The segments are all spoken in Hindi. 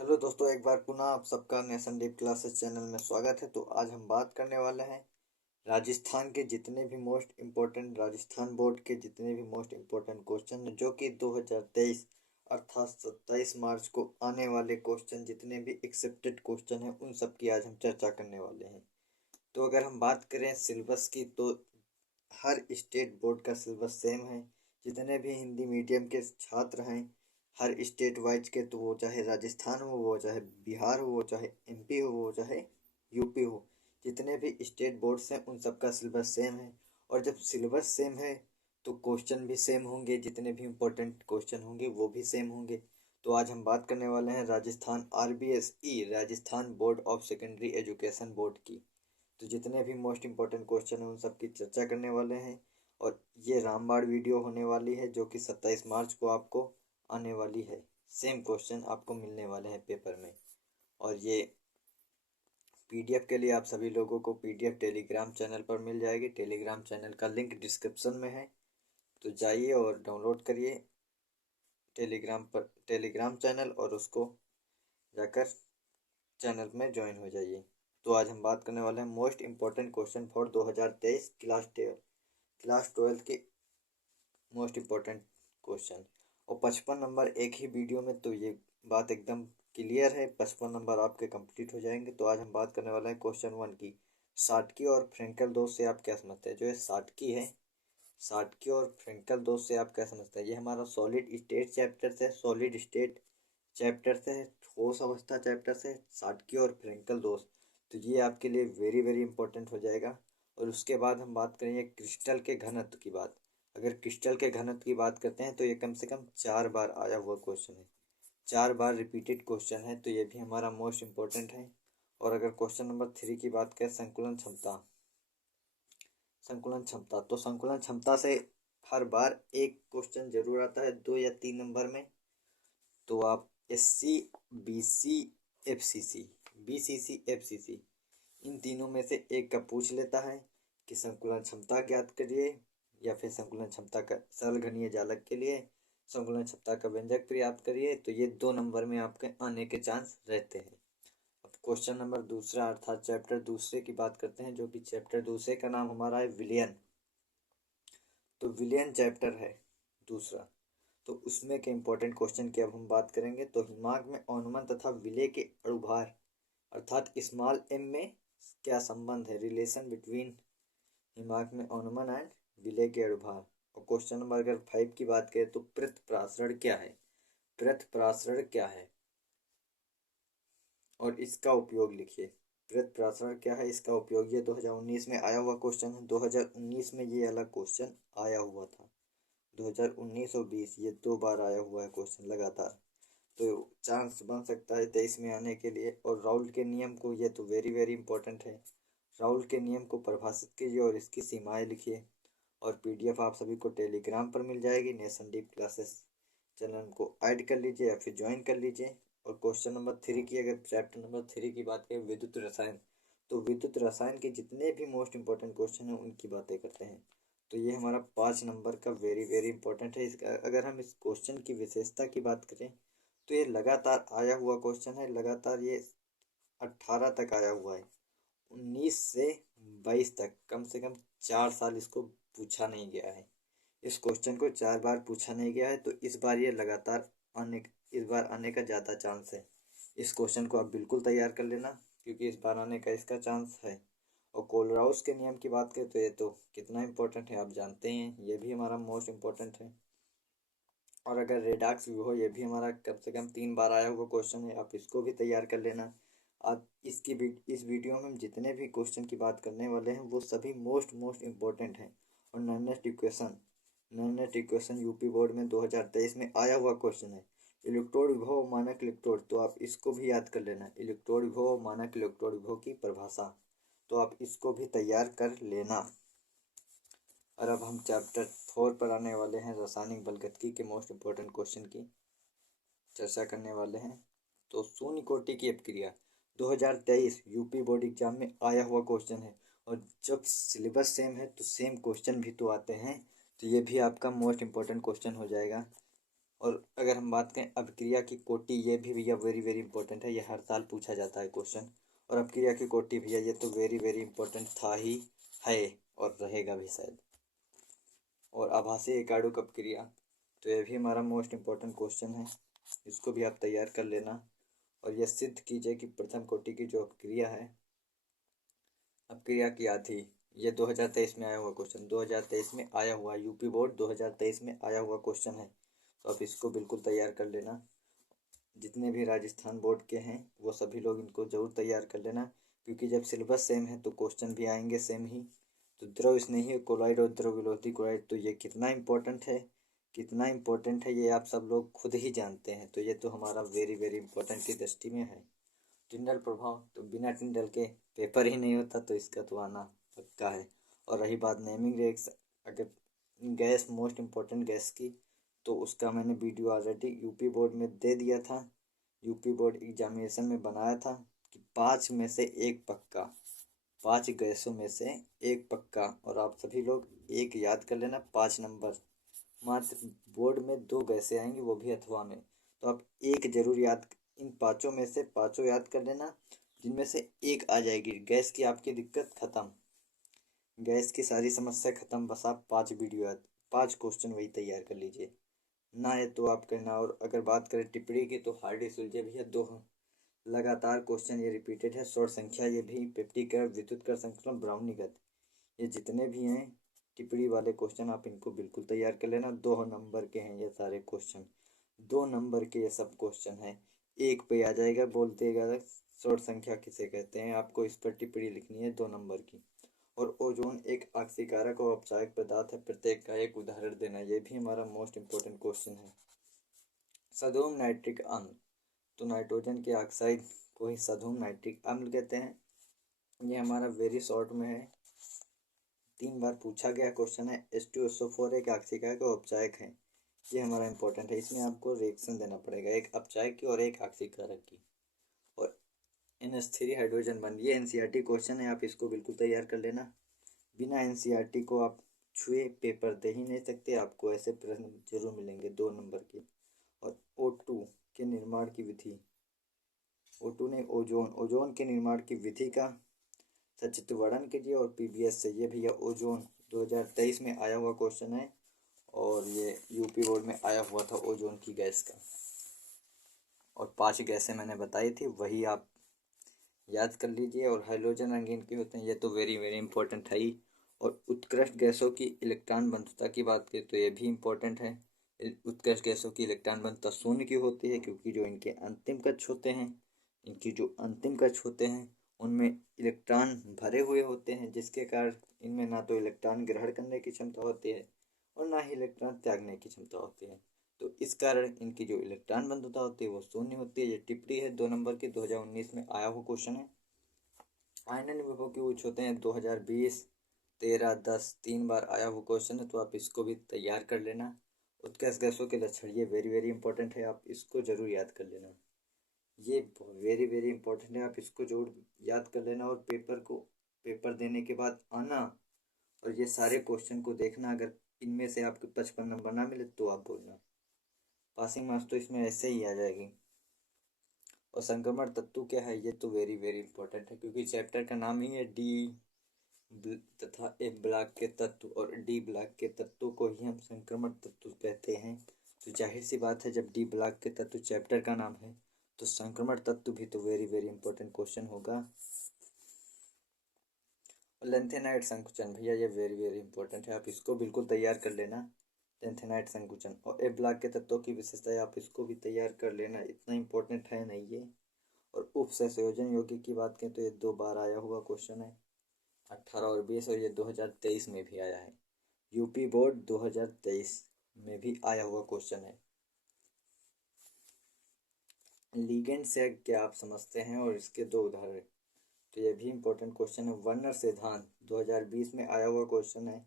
हेलो दोस्तों, एक बार पुनः आप सबका नेशन डीप क्लासेस चैनल में स्वागत है। तो आज हम बात करने वाले हैं राजस्थान के जितने भी मोस्ट इम्पोर्टेंट राजस्थान बोर्ड के जितने भी मोस्ट इम्पोर्टेंट क्वेश्चन हैं जो कि 2023 अर्थात 27 मार्च को आने वाले क्वेश्चन जितने भी एक्सेप्टेड क्वेश्चन हैं उन सब की आज हम चर्चा करने वाले हैं। तो अगर हम बात करें सिलेबस की तो हर स्टेट बोर्ड का सिलेबस सेम है। जितने भी हिंदी मीडियम के छात्र हैं हर स्टेट वाइज के, तो वो चाहे राजस्थान हो, वो चाहे बिहार हो, वो चाहे एमपी हो, वो चाहे यूपी हो, जितने भी स्टेट बोर्ड्स हैं उन सबका सिलेबस सेम है। और जब सिलेबस सेम है तो क्वेश्चन भी सेम होंगे, जितने भी इम्पोर्टेंट क्वेश्चन होंगे वो भी सेम होंगे। तो आज हम बात करने वाले हैं Rajasthan RBSE Rajasthan board of secondary education board की। तो जितने भी मोस्ट इम्पोर्टेंट क्वेश्चन हैं उन सब की चर्चा करने वाले हैं। और ये रामबाण वीडियो होने वाली है जो कि 27 मार्च को आपको आने वाली है। सेम क्वेश्चन आपको मिलने वाले हैं पेपर में। और ये पीडीएफ के लिए आप सभी लोगों को पीडीएफ टेलीग्राम चैनल पर मिल जाएगी। टेलीग्राम चैनल का लिंक डिस्क्रिप्शन में है, तो जाइए और डाउनलोड करिए टेलीग्राम चैनल और उसको जाकर चैनल में ज्वाइन हो जाइए। तो आज हम बात करने वाले हैं most important question for 2023 class 12 के मोस्ट इम्पोर्टेंट क्वेश्चन। और 55 नंबर एक ही वीडियो में, तो ये बात एकदम क्लियर है, 55 नंबर आपके कंप्लीट हो जाएंगे। तो आज हम बात करने वाले हैं क्वेश्चन 1 की। साटकी और फ्रेंकल दोष से आप क्या समझते हैं? जो ये साटकी है, साटकी और फ्रेंकल दोष से आप क्या समझते हैं? ये हमारा सॉलिड स्टेट चैप्टर से, सॉलिड स्टेट चैप्टर से, ठोस अवस्था चैप्टर से, साटकी और फ्रेंकल दोष। तो ये आपके लिए वेरी वेरी इंपॉर्टेंट हो जाएगा। और उसके बाद हम बात करेंगे क्रिस्टल के घनत्व की बात। अगर क्रिस्टल के घनत्व की बात करते हैं तो ये कम से कम 4 बार आया हुआ क्वेश्चन है, 4 बार रिपीटेड क्वेश्चन है, तो ये भी हमारा मोस्ट इम्पोर्टेंट है। और अगर क्वेश्चन नंबर 3 की बात करें, संकुलन क्षमता, संकुलन क्षमता, तो संकुलन क्षमता से हर बार एक क्वेश्चन जरूर आता है 2 या 3 नंबर में। तो आप SC, BC, FCC, BCC, FCC, इन तीनों में से एक का पूछ लेता है कि संकुलन क्षमता ज्ञात करिए, या फिर संकुलन क्षमता का सरल घनीय जालक के लिए संकुलन क्षमता का व्यंजक प्रयाप्त करिए। तो ये 2 नंबर में आपके आने के चांस रहते हैं। अब क्वेश्चन नंबर दूसरा अर्थात चैप्टर दूसरे की बात करते हैं, जो कि चैप्टर दूसरे का नाम हमारा है विलयन। तो विलयन चैप्टर है दूसरा। तो उसमें के इम्पोर्टेंट क्वेश्चन की अब हम बात करेंगे। तो हिमांक में अनुमान तथा विलय के अणुभार अर्थात स्मॉल एम में क्या संबंध है? रिलेशन बिटवीन हिमांक में अनुमान एंड विलय के अणुभार। और क्वेश्चन नंबर अगर 5 की बात करें तो पृथ्वी क्या है? पृथ्वी क्या है और इसका उपयोग लिखिए। पृथ्वी क्या है, इसका उपयोग। ये 2019 में आया हुआ क्वेश्चन है। 2019 में ये अलग क्वेश्चन आया हुआ था। 2019 और 20 ये 2 बार आया हुआ है क्वेश्चन लगातार। तो चांस बन सकता है 23 में आने के लिए। और राउल के नियम को, ये तो वेरी वेरी इंपॉर्टेंट है, राउल के नियम को परिभाषित कीजिए और इसकी सीमाएं लिखिए। और पीडीएफ आप सभी को टेलीग्राम पर मिल जाएगी। नेशन डीप क्लासेस चैनल को ऐड कर लीजिए या फिर ज्वाइन कर लीजिए। और क्वेश्चन नंबर 3 की, अगर चैप्टर नंबर 3 की बात करें विद्युत रसायन, तो विद्युत रसायन के जितने भी मोस्ट इंपॉर्टेंट क्वेश्चन हैं उनकी बातें करते हैं। तो ये हमारा 5 नंबर का वेरी वेरी इंपॉर्टेंट है। इसका अगर हम इस क्वेश्चन की विशेषता की बात करें तो ये लगातार आया हुआ क्वेश्चन है। लगातार ये 18 तक आया हुआ है, 19 से 22 तक, कम से कम 4 साल इसको पूछा नहीं गया है। इस क्वेश्चन को 4 बार पूछा नहीं गया है। तो इस बार ये लगातार आने इस बार आने का ज़्यादा चांस है। इस क्वेश्चन को आप बिल्कुल तैयार कर लेना, क्योंकि इस बार आने का इसका चांस है। और कोलराउस के नियम की बात करें तो ये तो कितना इम्पोर्टेंट है आप जानते हैं, ये भी हमारा मोस्ट इम्पोर्टेंट है। और अगर रेडाक्स विभव, ये भी हमारा कम से कम 3 बार आया हुआ क्वेश्चन है, आप इसको भी तैयार कर लेना। आप इस वीडियो में हम जितने भी क्वेश्चन की बात करने वाले हैं वो सभी मोस्ट मोस्ट इम्पोर्टेंट हैं। और नन्नेट इक्वेशन यूपी बोर्ड में 2023 में आया हुआ क्वेश्चन है। इलेक्ट्रोड विभव, मानक इलेक्ट्रोड, तो आप इसको भी याद कर लेना। इलेक्ट्रोड विभव, मानक इलेक्ट्रोड विभव की परिभाषा, तो आप इसको भी तैयार कर लेना। और अब हम चैप्टर 4 पर आने वाले हैं, रासायनिक बलगतिकी के मोस्ट इम्पोर्टेंट क्वेश्चन की चर्चा करने वाले हैं। तो शून्य कोटि की अपक्रिया 2023 यूपी बोर्ड एग्जाम में आया हुआ क्वेश्चन है। और जब सिलेबस सेम है तो सेम क्वेश्चन भी तो आते हैं, तो ये भी आपका मोस्ट इम्पोर्टेंट क्वेश्चन हो जाएगा। और अगर हम बात करें अपक्रिया की कोटि, ये भी भैया वेरी वेरी इंपॉर्टेंट है, ये हर साल पूछा जाता है क्वेश्चन। और अपक्रिया की कोटि भैया ये तो वेरी वेरी इंपॉर्टेंट था ही है और रहेगा भी शायद। और आभासी एकाणु अपक्रिया, तो ये भी हमारा मोस्ट इम्पोर्टेंट क्वेश्चन है, इसको भी आप तैयार कर लेना। और यह सिद्ध कीजिए कि प्रथम कोटि की जो अपक्रिया है, अपक्रिया की आधी, ये 2023 में आया हुआ क्वेश्चन, 2023 में आया हुआ, यूपी बोर्ड 2023 में आया हुआ क्वेश्चन है, तो आप इसको बिल्कुल तैयार कर लेना। जितने भी राजस्थान बोर्ड के हैं वो सभी लोग इनको जरूर तैयार कर लेना, क्योंकि जब सिलेबस सेम है तो क्वेश्चन भी आएंगे सेम ही। तो द्रव स्नेही कोलाइड और द्रव विरोधी कोलाइड, तो ये कितना इंपॉर्टेंट है, कितना इंपॉर्टेंट है ये आप सब लोग खुद ही जानते हैं। तो ये तो हमारा वेरी वेरी इंपॉर्टेंट की दृष्टि में है। टिंडल प्रभाव, तो बिना टिंडल के पेपर ही नहीं होता, तो इसका तो आना पक्का है। और रही बात नेमिंग रिएक्शन, अगर गैस मोस्ट इम्पोर्टेंट गैस की, तो उसका मैंने वीडियो ऑलरेडी यूपी बोर्ड में दे दिया था, यूपी बोर्ड एग्जामिनेशन में बनाया था कि 5 में से 1 पक्का, 5 गैसों में से 1 पक्का। और आप सभी लोग एक याद कर लेना, 5 नंबर, मात्र बोर्ड में 2 गैसें आएंगी वो भी अथवा में, तो आप एक जरूर याद, इन 5 में से 5 याद कर लेना, जिनमें से एक आ जाएगी, गैस की आपकी दिक्कत खत्म, गैस की सारी समस्या खत्म। बस आप 5 वीडियो याद, 5 क्वेश्चन वही तैयार कर लीजिए ना, ये तो आप करना। और अगर बात करें टिप्पणी की, तो हार्डी सुलझे भी है 2 लगातार क्वेश्चन, ये रिपीटेड है। शॉर्ट संख्या ये भी, पेप्टिकर, विद्युत कर संकलन, ब्राउनीगत, ये जितने भी हैं टिप्पणी वाले क्वेश्चन आप इनको बिल्कुल तैयार कर लेना। 2 नंबर के हैं ये सारे क्वेश्चन, 2 नंबर के ये सब क्वेश्चन हैं। एक पे आ जाएगा, बोलतेगा शॉर्ट संख्या किसे कहते हैं, आपको इस पर टिप्पणी लिखनी है 2 नंबर की। और ओजोन एक ऑक्सीकारक और औपचारिक पदार्थ है, प्रत्येक का एक उदाहरण देना, ये भी हमारा मोस्ट इंपोर्टेंट क्वेश्चन है। सदोम नाइट्रिक अम्ल, तो नाइट्रोजन के ऑक्साइड को ही सदोम नाइट्रिक अम्ल कहते हैं। ये हमारा वेरी शॉर्ट में है, 3 बार पूछा गया क्वेश्चन है। H2SO4 एक ऑक्सीकारक और औपचारिक है, ये हमारा इंपॉर्टेंट है, इसमें आपको रिएक्शन देना पड़ेगा, एक अपचायक की और एक ऑक्सीकारक की। और NH3 हाइड्रोजन बंद, ये NCERT क्वेश्चन है, आप इसको बिल्कुल तैयार कर लेना। बिना NCERT को आप छुए पेपर दे ही नहीं सकते, आपको ऐसे प्रश्न जरूर मिलेंगे 2 नंबर के। और O2 के निर्माण की विधि, O2 ने ओजोन के निर्माण की विधि का सचित्र वर्णन कीजिए। और PBS से, ये भैया ओजोन 2023 में आया हुआ क्वेश्चन है, और ये यूपी बोर्ड में आया हुआ था ओजोन की गैस का। और 5 गैसें मैंने बताई थी, वही आप याद कर लीजिए। और हाइड्रोजन रंगीन क्यों होते हैं, ये तो वेरी वेरी इंपॉर्टेंट है ही। और उत्कृष्ट गैसों की इलेक्ट्रॉन बंधुता की बात करें तो ये भी इंपॉर्टेंट है। उत्कृष्ट गैसों की इलेक्ट्रॉन बंधुता शून्य क्यों होती है, क्योंकि जो इनके अंतिम कक्ष होते हैं, इनकी जो अंतिम कक्ष होते हैं उनमें इलेक्ट्रॉन भरे हुए होते हैं, जिसके कारण इनमें ना तो इलेक्ट्रॉन ग्रहण करने की क्षमता होती है और ना ही इलेक्ट्रॉन त्यागने की क्षमता होती है। तो इस कारण इनकी जो इलेक्ट्रॉन बंधुता होती है वो शून्य होती है। ये टिप्पणी है 2 नंबर की, 2019 में आया हुआ क्वेश्चन है। आयनन विभव के उच्च होते हैं 2020, 13, 10, 3 बार आया हुआ क्वेश्चन है, तो आप इसको भी तैयार कर लेना। उत्कृष्ट गैसों के लक्षण, ये वेरी वेरी इंपॉर्टेंट है, आप इसको जरूर याद कर लेना, ये वेरी वेरी इंपॉर्टेंट है, आप इसको जरूर याद कर लेना। और पेपर देने के बाद आना और ये सारे क्वेश्चन को देखना, अगर इनमें से आपके 55 नंबर ना मिले तो आप बोलना, पासिंग मार्क्स तो इसमें ऐसे ही आ जाएगी। और संक्रमण तत्व क्या है, ये तो वेरी वेरी इंपॉर्टेंट है, क्योंकि चैप्टर का नाम ही है डी तथा ए ब्लॉक के तत्व, और डी ब्लॉक के तत्व को ही हम संक्रमण तत्व कहते हैं। तो जाहिर सी बात है, जब डी ब्लॉक के तत्व चैप्टर का नाम है तो संक्रमण तत्व भी तो वेरी वेरी इंपॉर्टेंट क्वेश्चन होगा। और लेंथेनाइट संकुचन, भैया ये वेरी वेरी इंपॉर्टेंट है, आप इसको बिल्कुल तैयार कर लेना, लेंथेनाइट संकुचन। और ए ब्लॉक के तत्वों की विशेषताएं, आप इसको भी तैयार कर लेना, इतना इंपॉर्टेंट है नहीं ये। और उप संयोजन यौगिक की बात करें तो ये 2 बार आया हुआ क्वेश्चन है, 18 और 20, और ये 2023 में भी आया है, यूपी बोर्ड 2023 में भी आया हुआ क्वेश्चन है। लिगेंड से क्या आप समझते हैं और इसके 2 उदाहरण, तो ये भी इंपॉर्टेंट क्वेश्चन है। वर्नर सिद्धांत 2020 में आया हुआ क्वेश्चन है,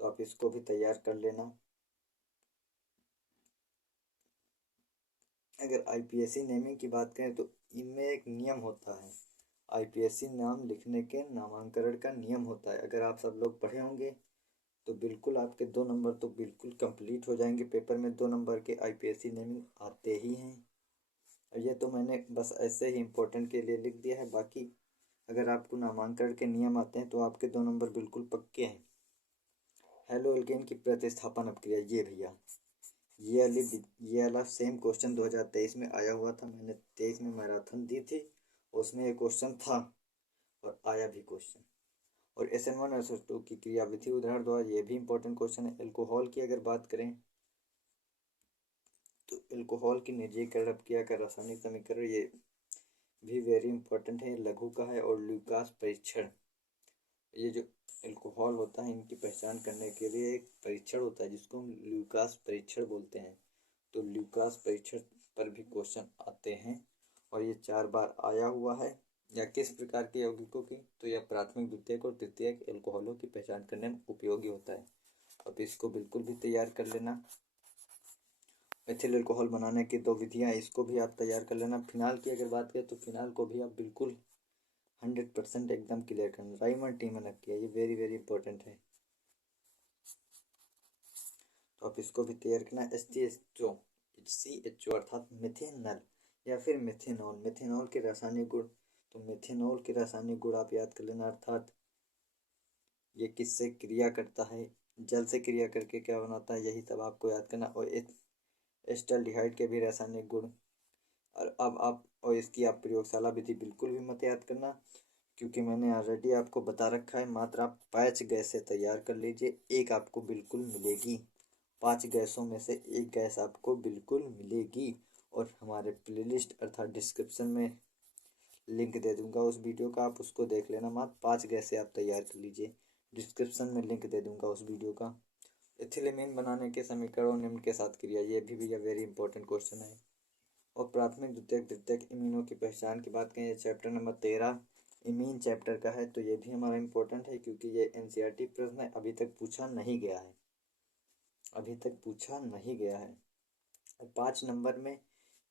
तो आप इसको भी तैयार कर लेना। अगर IPSC नेमिंग की बात करें तो इनमें एक नियम होता है, IPSC नाम लिखने के नामांकन का नियम होता है, अगर आप सब लोग पढ़े होंगे तो बिल्कुल आपके 2 नंबर तो बिल्कुल कंप्लीट हो जाएंगे पेपर में। 2 नंबर के आईपीएससी नेमिंग आते ही हैं। और ये तो मैंने बस ऐसे ही इम्पोर्टेंट के लिए लिख दिया है। बाकी अगर आपको नामांकन के नियम आते हैं तो आपके 2 नंबर बिल्कुल पक्के हैं। हेलो एल्केन की प्रतिस्थापन अपक्रिया, ये भैया ये वाला सेम क्वेश्चन 2023 में आया हुआ था। मैंने 23 में मैराथन दी थी, उसमें ये क्वेश्चन था और आया भी क्वेश्चन। और SN1 और SN2 की क्रियाविधि उदाहरण द्वारा, ये भी इंपॉर्टेंट क्वेश्चन है। एल्कोहल की अगर बात करें तो एल्कोहल की निर्जलीकरण अपक्रिया का रासायनिक समीकरण, ये भी वेरी इंपॉर्टेंट है। लघु का है। और ल्यूकास परीक्षण, ये जो एल्कोहल होता है इनकी पहचान करने के लिए एक परीक्षण होता है जिसको हम ल्यूकास परीक्षण बोलते हैं। तो ल्यूकास परीक्षण पर भी क्वेश्चन आते हैं और ये 4 बार आया हुआ है। या किस प्रकार के यौगिकों की, तो यह प्राथमिक, द्वितीयक और तृतीयक एल्कोहलों की पहचान करने में उपयोगी होता है। अब इसको बिल्कुल भी तैयार कर लेना। एथिल अल्कोहल बनाने की 2 विधियाँ, इसको भी आप तैयार कर लेना। फिनाल की अगर बात करें तो फिनाल को भी आप बिल्कुल 100% एकदम क्लियर करना। राइमंड टीमन किया, ये वेरी वेरी इंपॉर्टेंट है, तो आप इसको भी तैयार करना। HCHO अर्थात मिथेनल या फिर मिथेनॉल, मिथेनॉल के रासायनिक गुण, तो मिथेनॉल के रासायनिक गुण आप याद कर लेना। अर्थात ये किससे क्रिया करता है, जल से क्रिया करके क्या बनाता है, यही सब आपको याद करना। और एस्टाल्डिहाइड के भी रासायनिक गुण। और अब आप और इसकी आप प्रयोगशाला विधि बिल्कुल भी मत याद करना, क्योंकि मैंने ऑलरेडी आपको बता रखा है। मात्र आप 5 गैसें तैयार कर लीजिए, एक आपको बिल्कुल मिलेगी। 5 गैसों में से एक गैस आपको बिल्कुल मिलेगी। और हमारे प्लेलिस्ट अर्थात डिस्क्रिप्शन में लिंक दे दूंगा उस वीडियो का, आप उसको देख लेना। मात्र 5 गैसें आप तैयार कर लीजिए, डिस्क्रिप्शन में लिंक दे दूंगा उस वीडियो का। एथिलीन बनाने के समीकरणों निम्न के साथ क्रिया, ये भी भैया वेरी इंपॉर्टेंट क्वेश्चन है। और प्राथमिक, द्वितीयक, तृतीयक इमीनों की पहचान की बात करें, ये चैप्टर नंबर 13 इमीन चैप्टर का है। तो ये भी हमारा इम्पोर्टेंट है क्योंकि ये NCERT प्रश्न है, अभी तक पूछा नहीं गया है, अभी तक पूछा नहीं गया है। और 5 नंबर में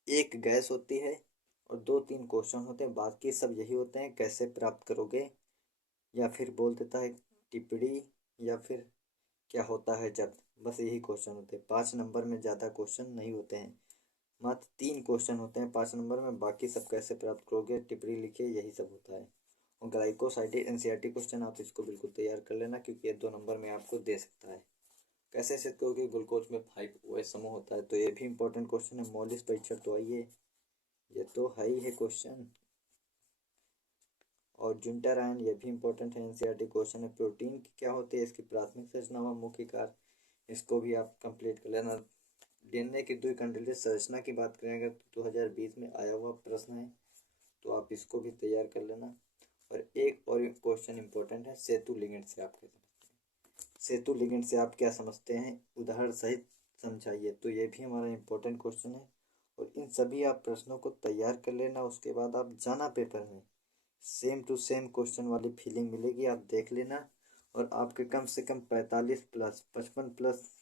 एक गैस होती है और 2-3 क्वेश्चन होते हैं, बाकी सब यही होते हैं कैसे प्राप्त करोगे, या फिर बोल देता है टिप्पणी, या फिर क्या होता है जब, बस यही क्वेश्चन होते हैं। 5 नंबर में ज़्यादा क्वेश्चन नहीं होते हैं, मात्र 3 क्वेश्चन होते हैं 5 नंबर में, बाकी सब कैसे प्राप्त करोगे, टिप्पणी लिखिए, यही सब होता है। और ग्लाइकोसाइड NCERT क्वेश्चन, आप इसको बिल्कुल तैयार कर लेना क्योंकि ये 2 नंबर में आपको दे सकता है। कैसे सिद्ध करोगे ग्लूकोज में 5OH समूह होता है, तो ये भी इंपॉर्टेंट क्वेश्चन है। मॉलिस परीक्षण, तो आइए ये तो है ही है क्वेश्चन। और जुंटर आयन, ये भी इंपॉर्टेंट है, NCERT क्वेश्चन है। प्रोटीन की क्या होती है, इसकी प्राथमिक संरचना व मुख्य कार्य, इसको भी आप कंप्लीट कर लेना। DNA की द्विखंडित संरचना की बात करेंगे तो 2020 में आया हुआ प्रश्न है, तो आप इसको भी तैयार कर लेना। और एक और क्वेश्चन इंपॉर्टेंट है, सेतु लिगेंड से आप क्या समझते हैं, सेतु लिगेंड से आप क्या समझते हैं, उदाहरण सहित समझाइए, तो ये भी हमारा इंपॉर्टेंट क्वेश्चन है। और इन सभी आप प्रश्नों को तैयार कर लेना, उसके बाद आप जाना पेपर में, सेम टू सेम क्वेश्चन वाली फीलिंग मिलेगी, आप देख लेना। और आपके कम से कम 45 प्लस 55 प्लस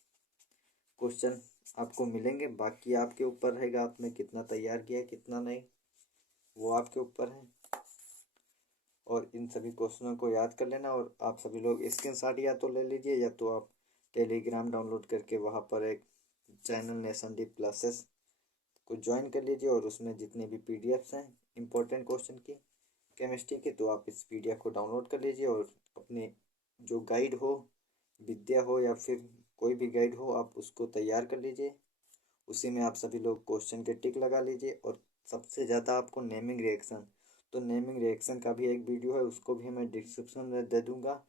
क्वेश्चन आपको मिलेंगे। बाकी आपके ऊपर रहेगा आपने कितना तैयार किया कितना नहीं, वो आपके ऊपर है। और इन सभी क्वेश्चनों को याद कर लेना। और आप सभी लोग स्क्रीनशॉट या तो ले लीजिए, या तो आप टेलीग्राम डाउनलोड करके वहाँ पर एक चैनल नेशन डी क्लासेस को ज्वाइन कर लीजिए, और उसमें जितने भी PDFs हैं इंपॉर्टेंट क्वेश्चन की केमिस्ट्री की, तो आप इस PDF को डाउनलोड कर लीजिए। और अपने जो गाइड हो, विद्या हो या फिर कोई भी गाइड हो, आप उसको तैयार कर लीजिए। उसी में आप सभी लोग क्वेश्चन के टिक लगा लीजिए। और सबसे ज़्यादा आपको नेमिंग रिएक्शन, तो नेमिंग रिएक्शन का भी एक वीडियो है, उसको भी मैं डिस्क्रिप्शन में दे दूँगा।